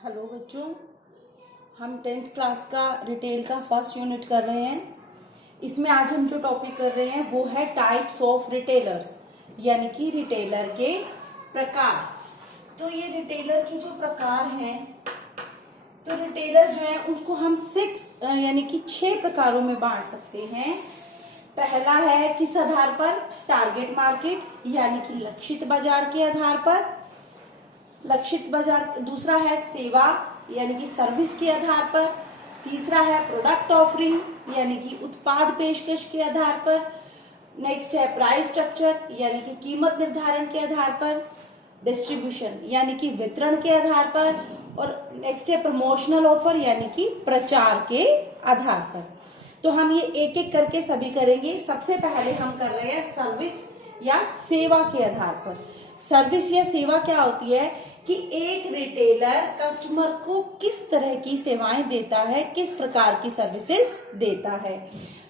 Hello बच्चों, हम 10th class का रिटेल का फर्स्ट यूनिट कर रहे हैं। इसमें आज हम जो टॉपिक कर रहे हैं वो है टाइप्स ऑफ रिटेलर्स, यानी कि रिटेलर के प्रकार। तो ये रिटेलर के जो प्रकार हैं, तो रिटेलर जो है उसको हम 6 प्रकारों में बांट सकते हैं। पहला है किस आधार पर? टारगेट मार्केट, यानी कि लक्षित बाजार के आधार पर। लक्षित बाजार। दूसरा है सेवा, यानी कि सर्विस के आधार पर। तीसरा है प्रोडक्ट ऑफरिंग, यानी कि उत्पाद पेशकश के आधार पर। नेक्स्ट है प्राइस स्ट्रक्चर, यानी कि कीमत निर्धारण के आधार पर। डिस्ट्रीब्यूशन, यानी कि वितरण के आधार पर। और नेक्स्ट है प्रमोशनल ऑफर, यानी कि प्रचार के आधार पर। तो हम ये एक एक करके सभी करेंगे। सबसे पहले हम कर रहे हैं सर्विस या सेवा के आधार पर। सर्विस या सेवा क्या होती है कि एक रिटेलर कस्टमर को किस तरह की सेवाएं देता है, किस प्रकार की सर्विसेज देता है।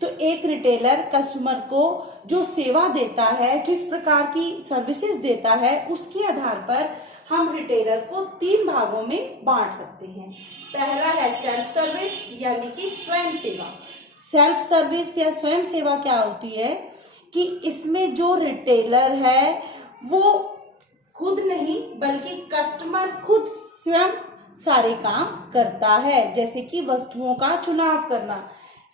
तो एक रिटेलर कस्टमर को जो सेवा देता है, जिस प्रकार की सर्विसेज देता है, उसके आधार पर हम रिटेलर को 3 भागों में बांट सकते हैं। पहला है सेल्फ सर्विस, यानी कि स्वयं सेवा। सेल्फ सर्विस या स्वयं सेवा क्या होती है कि इसमें जो रिटेलर है वो खुद नहीं बल्कि कस्टमर खुद स्वयं सारे काम करता है। जैसे कि वस्तुओं का चुनाव करना।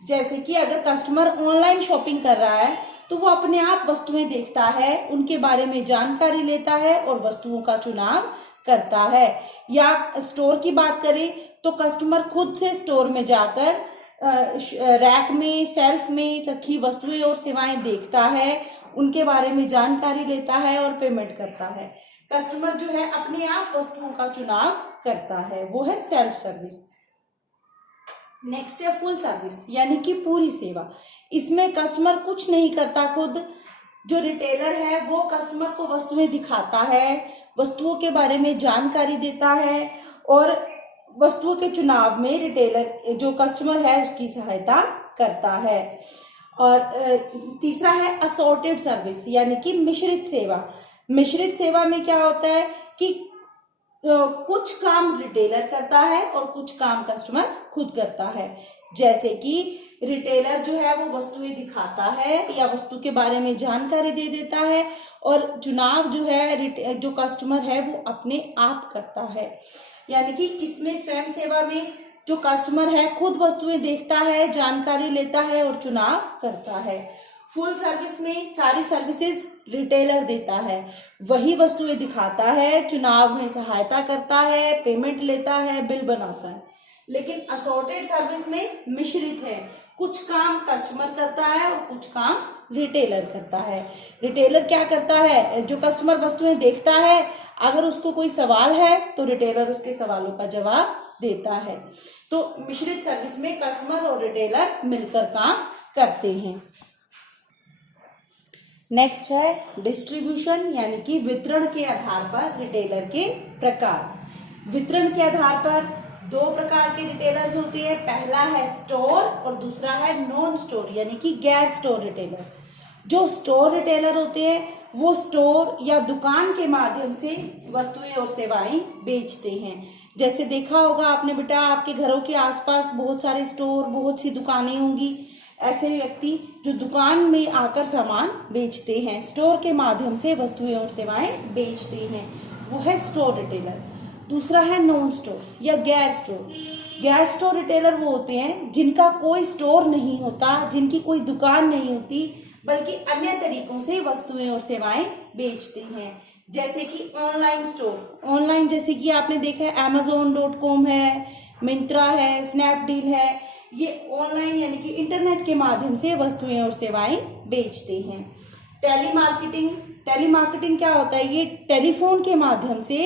जैसे कि अगर कस्टमर ऑनलाइन शॉपिंग कर रहा है तो वो अपने आप वस्तुएं देखता है, उनके बारे में जानकारी लेता है और वस्तुओं का चुनाव करता है। या स्टोर की बात करें तो कस्टमर खुद से स्टोर में जाकर रैक में, शेल्फ में रखी वस्तुएं और सेवाएं देखता है, उनके बारे में जानकारी लेता है और पेमेंट करता है। कस्टमर जो है अपने आप वस्तुओं का चुनाव करता है, वो है सेल्फ सर्विस। नेक्स्ट है फुल सर्विस, यानी कि पूरी सेवा। इसमें कस्टमर कुछ नहीं करता खुद। जो रिटेलर है वो कस्टमर को वस्तुएं दिखाता है, वस्तुओं के बारे में जानकारी देता है और वस्तुओं के चुनाव में रिटेलर जो कस्टमर है उसकी सहायता करता है। और तीसरा है असॉर्टेड सर्विस, यानी कि मिश्रित सेवा। मिश्रित सेवा में क्या होता है कि कुछ काम रिटेलर करता है और कुछ काम कस्टमर खुद करता है। जैसे कि रिटेलर जो है वो वस्तुएं दिखाता है या वस्तु के बारे में जानकारी दे देता है और चुनाव जो है जो कस्टमर है वो अपने आप करता है। यानी कि इसमें स्वयं सेवा में जो कस्टमर है खुद वस्तुएं देखता है, जानकारी लेता है और चुनाव करता है। फुल सर्विस में सारी सर्विसेज रिटेलर देता है, वही वस्तुएं दिखाता है, चुनाव में सहायता करता है, पेमेंट लेता है, बिल बनाता है। लेकिन असॉर्टेड सर्विस में मिश्रित है, कुछ काम कस्टमर करता है और कुछ काम रिटेलर करता है। रिटेलर क्या करता है, जो कस्टमर वस्तुएं देखता है, अगर उसको कोई सवाल है तो रिटेलर उसके सवालों का जवाब देता है। तो मिश्रित सर्विस में कस्टमर और रिटेलर मिलकर काम करते हैं। नेक्स्ट है डिस्ट्रीब्यूशन, यानी कि वितरण के आधार पर रिटेलर के प्रकार। वितरण के आधार पर 2 प्रकार के रिटेलर्स होते हैं। पहला है स्टोर और दूसरा है नॉन स्टोर, यानी कि गैर स्टोर रिटेलर। जो स्टोर रिटेलर होते हैं वो स्टोर या दुकान के माध्यम से वस्तुएं और सेवाएं बेचते हैं। जैसे देखा होगा आपने बेटा, आपके घरों के आसपास बहुत सारे स्टोर, बहुत सी दुकानें होंगी। ऐसे व्यक्ति जो दुकान में आकर सामान बेचते हैं, स्टोर के माध्यम से वस्तुएं और सेवाएं बेचते हैं, वो है स्टोर रिटेलर। दूसरा है नॉन स्टोर या गैर स्टोर। गैर स्टोर रिटेलर वो होते हैं जिनका कोई स्टोर नहीं होता, जिनकी कोई दुकान नहीं होती, बल्कि अन्य तरीकों से वस्तुएं और सेवाएं बेचते हैं। जैसे कि ऑनलाइन स्टोर। ऑनलाइन जैसे कि आपने देखा है Amazon.com है, मिंत्रा है, स्नैपडील है। ये ऑनलाइन यानी कि इंटरनेट के माध्यम से वस्तुएं और सेवाएं बेचते हैं। टेलीमार्केटिंग। टेलीमार्केटिंग क्या होता है, ये टेलीफोन के माध्यम से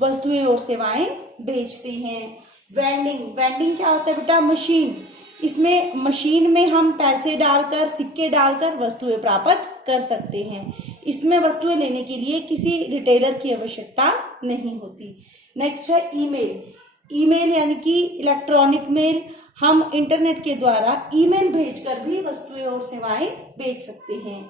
वस्तुएं और सेवाएं बेचते हैं। वेंडिंग। वेंडिंग क्या होता है बेटा, मशीन। इसमें मशीन में हम पैसे डालकर, सिक्के डालकर वस्तुएं प्राप्त कर सकते हैं। इसमें वस्तुएं लेने के लिए किसी रिटेलर की आवश्यकता नहीं होती। नेक्स्ट है ईमेल। ईमेल यानी कि इलेक्ट्रॉनिक मेल। हम इंटरनेट के द्वारा ईमेल भेजकर भी वस्तुएं और सेवाएं बेच सकते हैं।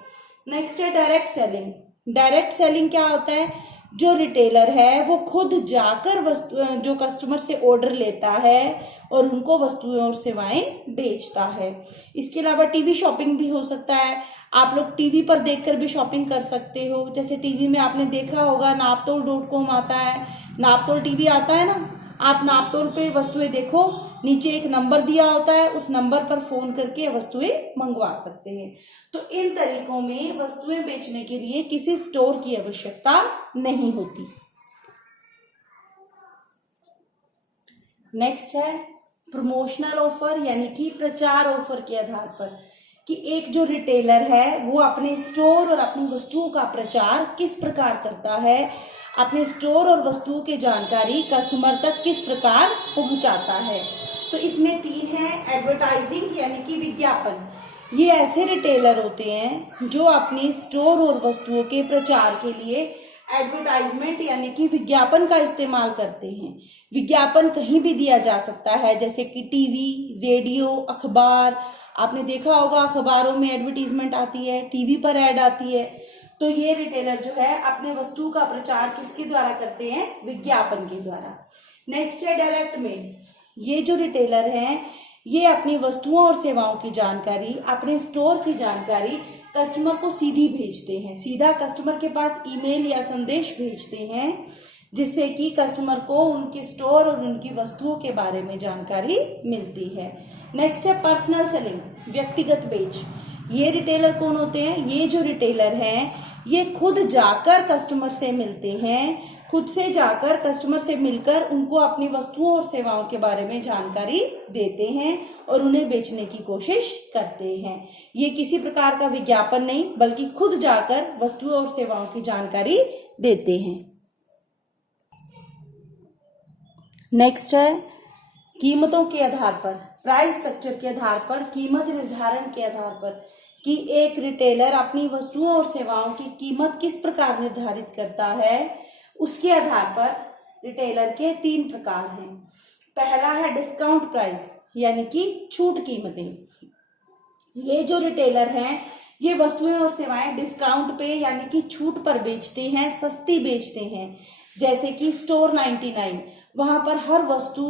नेक्स्ट है डायरेक्ट सेलिंग। डायरेक्ट सेलिंग क्या होता है, जो रिटेलर है वो खुद जाकर वस्तु जो कस्टमर से ऑर्डर लेता है और उनको वस्तुएं और सेवाएं बेचता है। इसके अलावा टीवी शॉपिंग भी हो सकता है। आप लोग टीवी पर देखकर भी शॉपिंग कर सकते हो। जैसे टीवी में आपने देखा होगा नापतोल.com आता है, नापतोल टीवी आता है ना, आप नापतोल पे वस्तुएं देखो, नीचे एक नंबर दिया होता है, उस नंबर पर फोन करके वस्तुएं मंगवा सकते हैं। तो इन तरीकों में वस्तुएं बेचने के लिए किसी स्टोर की आवश्यकता नहीं होती। नेक्स्ट है प्रमोशनल ऑफर, यानी कि प्रचार ऑफर के आधार पर कि एक जो रिटेलर है वो अपने स्टोर और अपनी वस्तुओं का प्रचार किस प्रकार करता है, अपने स्टोर और वस्तुओं की जानकारी कस्टमर तक किस प्रकार पहुंचाता है। तो इसमें 3 है, एडवर्टाइजिंग यानी कि विज्ञापन। ये ऐसे रिटेलर होते हैं जो अपने स्टोर और वस्तुओं के प्रचार के लिए एडवर्टाइजमेंट यानी कि विज्ञापन का इस्तेमाल करते हैं। विज्ञापन कहीं भी दिया जा सकता है, जैसे कि टीवी, रेडियो, अखबार। आपने देखा होगा अखबारों में एडवर्टीजमेंट आती है, टीवी पर ऐड आती है। तो ये रिटेलर जो है अपने वस्तु का प्रचार किसके द्वारा करते हैं, विज्ञापन के द्वारा। नेक्स्ट है डायरेक्ट मेल। ये जो रिटेलर हैं ये अपनी वस्तुओं और सेवाओं की जानकारी, अपने स्टोर की जानकारी कस्टमर को सीधी भेजते हैं, सीधा कस्टमर के पास ईमेल या संदेश भेजते हैं, जिससे कि कस्टमर को उनके स्टोर और उनकी वस्तुओं के बारे में जानकारी मिलती है। नेक्स्ट है पर्सनल सेलिंग, व्यक्तिगत बेच। ये रिटेलर कौन होते हैं, ये जो रिटेलर हैं ये खुद जाकर कस्टमर से मिलते हैं, खुद से जाकर कस्टमर से मिलकर उनको अपनी वस्तुओं और सेवाओं के बारे में जानकारी देते हैं और उन्हें बेचने की कोशिश करते हैं। ये किसी प्रकार का विज्ञापन नहीं बल्कि खुद जाकर वस्तुओं और सेवाओं की जानकारी देते हैं। नेक्स्ट है कीमतों के आधार पर, प्राइस स्ट्रक्चर के आधार पर, कीमत निर्धारण के आधार पर कि एक रिटेलर अपनी वस्तुओं और सेवाओं की कीमत किस प्रकार निर्धारित करता है, उसके आधार पर रिटेलर के 3 प्रकार हैं। पहला है डिस्काउंट प्राइस यानी कि छूट कीमतें। ये जो रिटेलर हैं ये वस्तुएं और सेवाएं डिस्काउंट पे यानी कि छूट पर बेचते हैं, सस्ती बेचते हैं। जैसे कि स्टोर 99, वहां पर हर वस्तु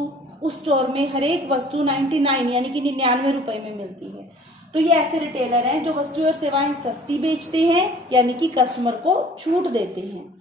उस स्टोर में हर एक वस्तु 99 यानी कि 99 रुपए में मिलती है। तो ये ऐसे रिटेलर हैं जो वस्तुएं और सेवाएं सस्ती बेचते हैं यानी कि कस्टमर को छूट देते हैं।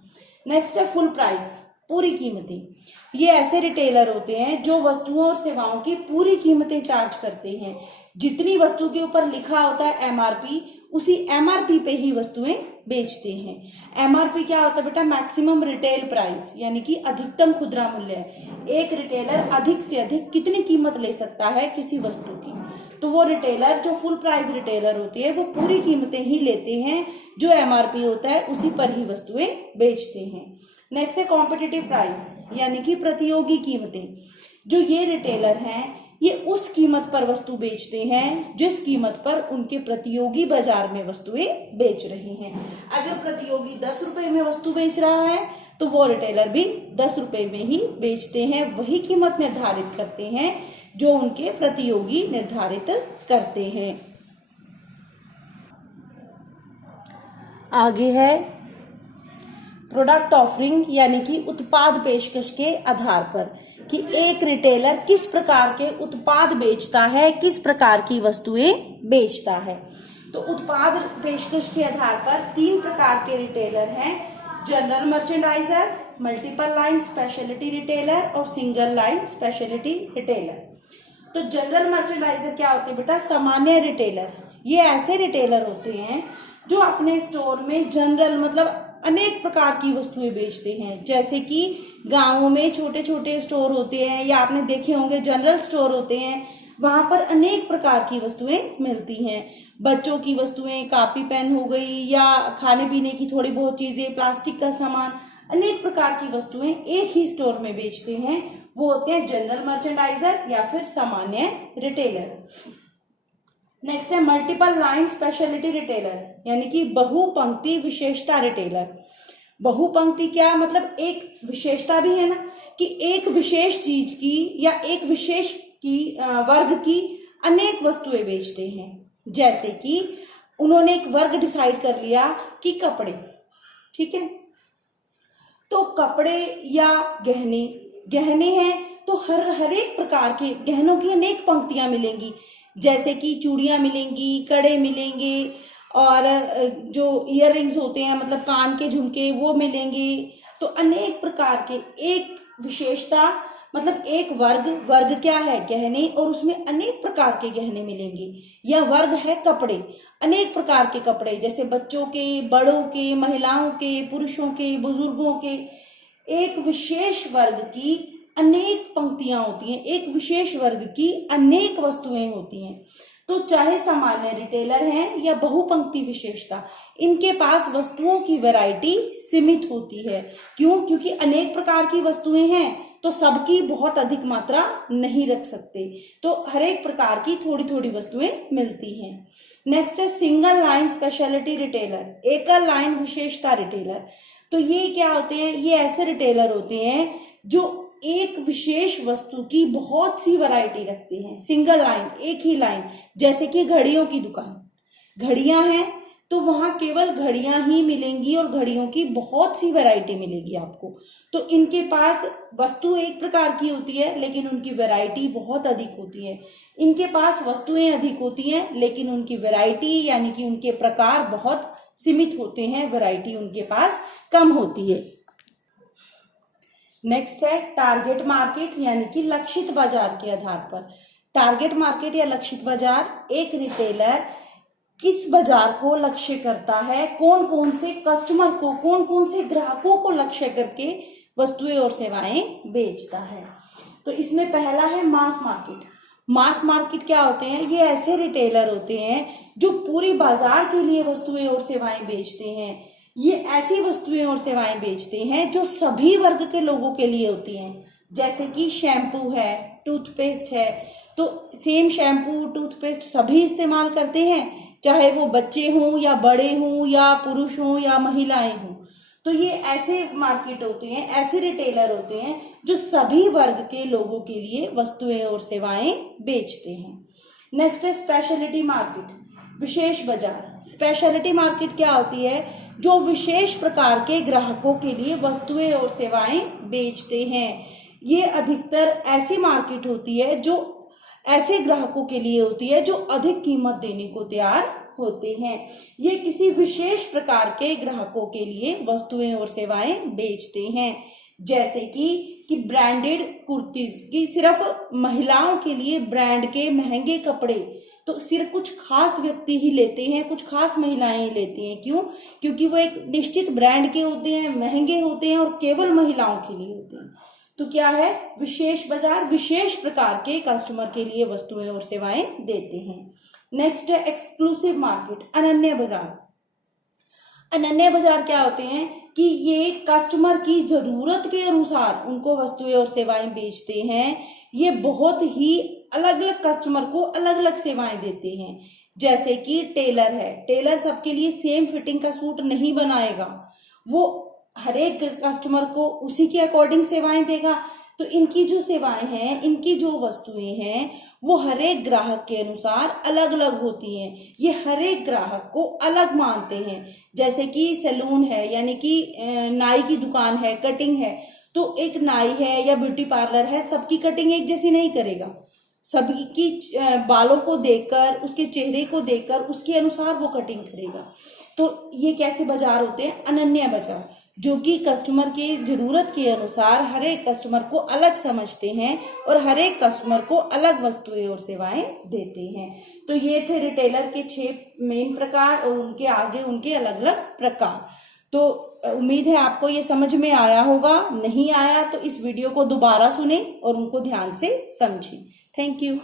नेक्स्ट है फुल प्राइस, पूरी कीमतें। ये ऐसे रिटेलर होते हैं जो वस्तुओं और सेवाओं की पूरी कीमतें चार्ज करते हैं। जितनी वस्तु के ऊपर लिखा होता है एमआरपी, उसी एमआरपी पे ही वस्तुएं बेचते हैं। एमआरपी क्या होता है बेटा, मैक्सिमम रिटेल प्राइस यानी कि अधिकतम खुदरा मूल्य। एक रिटेलर अधिक से अधिक कितनी कीमत ले सकता है किसी वस्तु की, तो वो रिटेलर जो फुल प्राइस रिटेलर होती है वो पूरी कीमतें ही लेते हैं, जो एमआरपी होता है उसी पर ही वस्तुएं बेचते हैं। नेक्स्ट है कॉम्पिटिटिव प्राइस यानी कि प्रतियोगी कीमतें। जो ये रिटेलर हैं ये उस कीमत पर वस्तु बेचते हैं जिस कीमत पर उनके प्रतियोगी बाजार में वस्तुएं बेच रहे हैं। अगर प्रतियोगी 10 रुपए में वस्तु बेच रहा है तो वो रिटेलर भी 10 रुपए में ही बेचते हैं, वही कीमत निर्धारित करते हैं जो उनके प्रतियोगी निर्धारित करते हैं। आगे है प्रोडक्ट ऑफरिंग यानी कि उत्पाद पेशकश के आधार पर कि एक रिटेलर किस प्रकार के उत्पाद बेचता है, किस प्रकार की वस्तुएं बेचता है। तो उत्पाद पेशकश के आधार पर 3 प्रकार के रिटेलर हैं, general merchandiser, multiple line speciality retailer और सिंगल लाइन स्पेशलिटी रिटेलर। तो जनरल मर्चेंडाइजर क्या होते हैं बेटा, सामान्य रिटेलर। ये ऐसे रिटेलर होते हैं जो अपने स्टोर में जनरल मतलब अनेक प्रकार की वस्तुएं बेचते हैं। जैसे कि गांवों में छोटे छोटे स्टोर होते हैं या आपने देखे होंगे जनरल स्टोर होते हैं, वहां पर अनेक प्रकार की वस्तुएं मिलती हैं। बच्चों की वस्तुएं, कॉपी पेन हो गई या खाने पीने की थोड़ी बहुत चीजें, प्लास्टिक का सामान, अनेक प्रकार की वस्तुएं एक ही स्टोर में बेचते हैं, वो होते हैं जनरल मर्चेंडाइजर या फिर सामान्य रिटेलर। नेक्स्ट है मल्टीपल लाइन स्पेशलिटी रिटेलर यानी कि बहुपंक्ति विशेषता रिटेलर। बहुपंक्ति क्या मतलब, एक विशेषता भी है ना कि एक विशेष चीज की या एक विशेष की वर्ग की अनेक वस्तुएं बेचते हैं। जैसे कि उन्होंने एक वर्ग डिसाइड कर लिया कि कपड़े, ठीक है, तो कपड़े या गहने, गहने हैं तो हर एक प्रकार के गहनों की अनेक पंक्तियां मिलेंगी, जैसे कि चूड़ियां मिलेंगी, कड़े मिलेंगे, और जो इयररिंग्स होते हैं मतलब कान के झुमके वो मिलेंगे। तो अनेक प्रकार के, एक विशेषता मतलब एक वर्ग, वर्ग क्या है, गहने, और उसमें अनेक प्रकार के गहने मिलेंगे। या वर्ग है कपड़े, अनेक प्रकार के कपड़े, जैसे बच्चों के, बड़ों के, महिलाओं के, पुरुषों के, बुजुर्गों के। एक विशेष वर्ग की अनेक पंक्तियां होती हैं, एक विशेष वर्ग की अनेक वस्तुएं होती हैं। तो चाहे सामान्य रिटेलर हैं या बहुपंक्ति विशेषता, इनके पास वस्तुओं की वैरायटी सीमित होती है। क्यों? क्योंकि अनेक प्रकार की वस्तुएं हैं तो सबकी बहुत अधिक मात्रा नहीं रख सकते, तो हर एक प्रकार की थोड़ी थोड़ी वस्तुएं मिलती हैं। नेक्स्ट है सिंगल लाइन स्पेशलिटी रिटेलर, एकल लाइन विशेषता रिटेलर। तो ये क्या होते हैं? ये ऐसे रिटेलर होते हैं जो एक विशेष वस्तु की बहुत सी वैरायटी रखते हैं। सिंगल लाइन, एक ही लाइन, जैसे कि घड़ियों की दुकान, घड़ियां हैं तो वहां केवल घड़ियां ही मिलेंगी और घड़ियों की बहुत सी वैरायटी मिलेगी आपको। तो इनके पास वस्तु एक प्रकार की होती है लेकिन उनकी वैरायटी बहुत अधिक होती है। इनके पास वस्तुएं अधिक होती हैं लेकिन उनकी वैरायटी यानी कि उनके प्रकार बहुत सीमित होते हैं, वैरायटी उनके पास कम होती है। नेक्स्ट है टारगेट मार्केट यानी कि लक्षित बाजार के आधार पर। टारगेट मार्केट या लक्षित बाजार, एक रिटेलर किस बाजार को लक्ष्य करता है, कौन कौन से कस्टमर को, कौन कौन से ग्राहकों को लक्ष्य करके वस्तुएं और सेवाएं बेचता है। तो इसमें पहला है मास मार्केट। मास मार्केट क्या होते हैं? ये ऐसे रिटेलर होते हैं जो पूरी बाजार के लिए वस्तुएं और सेवाएं बेचते हैं। ये ऐसी वस्तुएं और सेवाएं बेचते हैं जो सभी वर्ग के लोगों के लिए होती हैं, जैसे कि शैम्पू है, टूथपेस्ट है। तो सेम शैम्पू टूथपेस्ट सभी इस्तेमाल करते हैं, चाहे वो बच्चे हों या बड़े हों या पुरुष हों या महिलाएं हों। तो ये ऐसे मार्केट होते हैं, ऐसे रिटेलर होते हैं जो सभी वर्ग के लोगों के लिए वस्तुएं और सेवाएं बेचते हैं। नेक्स्ट है स्पेशलिटी मार्केट, विशेष बाजार। स्पेशलिटी मार्केट क्या होती है? जो विशेष प्रकार के ग्राहकों के लिए वस्तुएं और सेवाएं बेचते हैं। ये अधिकतर ऐसी मार्केट होती है जो ऐसे ग्राहकों के लिए होती है जो अधिक कीमत देने को तैयार होते हैं। ये किसी विशेष प्रकार के ग्राहकों के लिए वस्तुएं और सेवाएं बेचते हैं, जैसे कि ब्रांडेड कुर्तीज, की सिर्फ महिलाओं के लिए ब्रांड के महंगे कपड़े तो सिर्फ कुछ खास व्यक्ति ही लेते हैं, कुछ खास महिलाएं ही लेती हैं। क्यों? क्योंकि वो एक निश्चित ब्रांड के होते हैं, महंगे होते हैं और केवल महिलाओं के लिए होते हैं। तो क्या है? विशेष बाजार, विशेष प्रकार के कस्टमर के लिए वस्तुएं और सेवाएं देते हैं। नेक्स्ट है एक्सक्लूसिव मार्केट, अनन्य बाजार। अनन्य बाजार क्या होते हैं कि ये कस्टमर की जरूरत के अनुसार उनको वस्तुएं और सेवाएं बेचते हैं। ये बहुत ही अलग अलग कस्टमर को अलग अलग सेवाएं देते हैं, जैसे कि टेलर है, टेलर सबके लिए सेम फिटिंग का सूट नहीं बनाएगा, वो हर एक कस्टमर को उसी के अकॉर्डिंग सेवाएं देगा। तो इनकी जो सेवाएं हैं, इनकी जो वस्तुएं हैं वो हर एक ग्राहक के अनुसार अलग अलग होती हैं। ये हर एक ग्राहक को अलग मानते हैं, जैसे कि सैलून है यानी कि नाई की दुकान है, कटिंग है, तो एक नाई है या ब्यूटी पार्लर है, सबकी कटिंग एक जैसी नहीं करेगा। सभी की बालों को देखकर, उसके चेहरे को देखकर उसके अनुसार वो कटिंग करेगा। तो ये कैसे बाजार होते हैं? अनन्य बाजार, जो कि कस्टमर की जरूरत के अनुसार हर एक कस्टमर को अलग समझते हैं और हर एक कस्टमर को अलग वस्तुएं और सेवाएं देते हैं। तो ये थे रिटेलर के 6 मेन प्रकार और उनके आगे उनके अलग अलग प्रकार। तो उम्मीद है आपको ये समझ में आया होगा। नहीं आया तो इस वीडियो को दोबारा सुने और उनको ध्यान से समझें। Thank you.